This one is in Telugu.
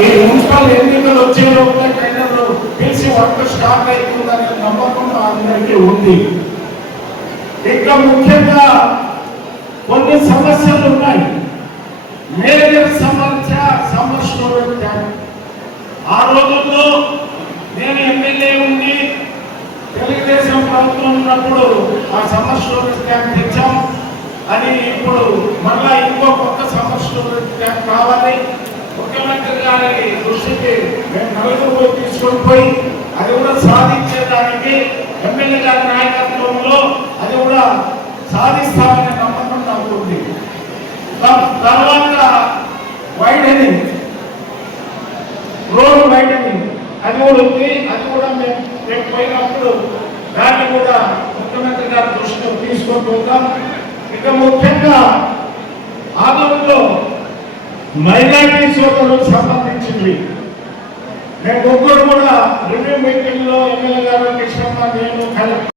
ఈ మున్సిపల్ ఎన్నికలు వచ్చే లోపల టెండర్లు పిలిచి వర్క్ స్టార్ట్ అవుతుందనే నమ్మకం అందరికీ ఉంది. ఇంకా ముఖ్యంగా కొన్ని సమస్యలు ఉన్నాయి. మేజర్ సమస్య సమ్మర్ స్టోరేజ్ ట్యాంక్. ఆ రోజుల్లో నేను ఎమ్మెల్యే ఉండి తెలుగుదేశం ప్రభుత్వం ఉన్నప్పుడు ఆ సమ్మర్ స్టోరేజ్ ట్యాంక్ తెచ్చాం అని, ఇప్పుడు మళ్ళా ఇంకో కొత్త సమ్మర్ స్టోరేజ్ ట్యాంక్ కావాలి. ముఖ్యమంత్రి గారి దృష్టికి మేము నలుగురు తీసుకొని పోయి అది కూడా సాధించేదానికి ఎమ్మెల్యే గారి నాయకత్వంలో అది కూడా సాధిస్తామనే నమ్మకం నాకు ఉంది. తర్వాత వైడనింగ్, రోడ్ వైడనింగ్ అది కూడా ఉంది. అది కూడా మేము పోయినప్పుడు దాన్ని కూడా ముఖ్యమంత్రి గారి దృష్టిలో తీసుకొని పోతాం. ఇక ముఖ్యంగా ఆదంలో మైనారిటీ సోదరులకు సంబంధించింది మేము ముగ్గురు కూడా రివ్యూ మీటింగ్ లో ఎమ్మెల్యే గారు కృష్ణమ్మ నేను